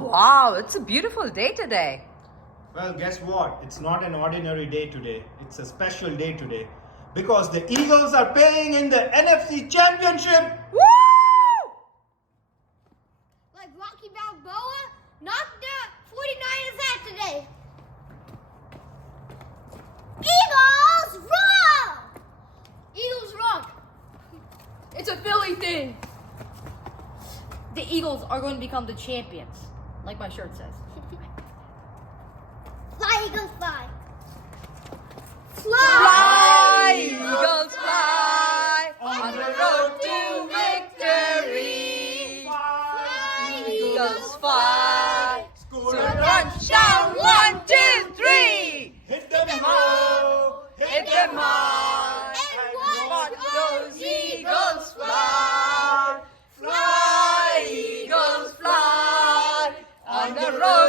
wow, it's a beautiful day today. Well, guess what? It's not an ordinary day today. It's a special day today. Because the Eagles are playing in the NFC Championship. Woo! Like Rocky Balboa knocked the 49ers out today. Eagles rock! Eagles rock! It's a Philly thing. The Eagles are going to become the champions, like my shirt says. Fly, Eagles, fly! Fly, Eagles, fly on the road to victory. Fly, Eagles, fly. Score a touchdown, 1, 2, 3. Hit them high. Hit them high. And Watch those Eagles fly. Fly, Eagles, fly on the road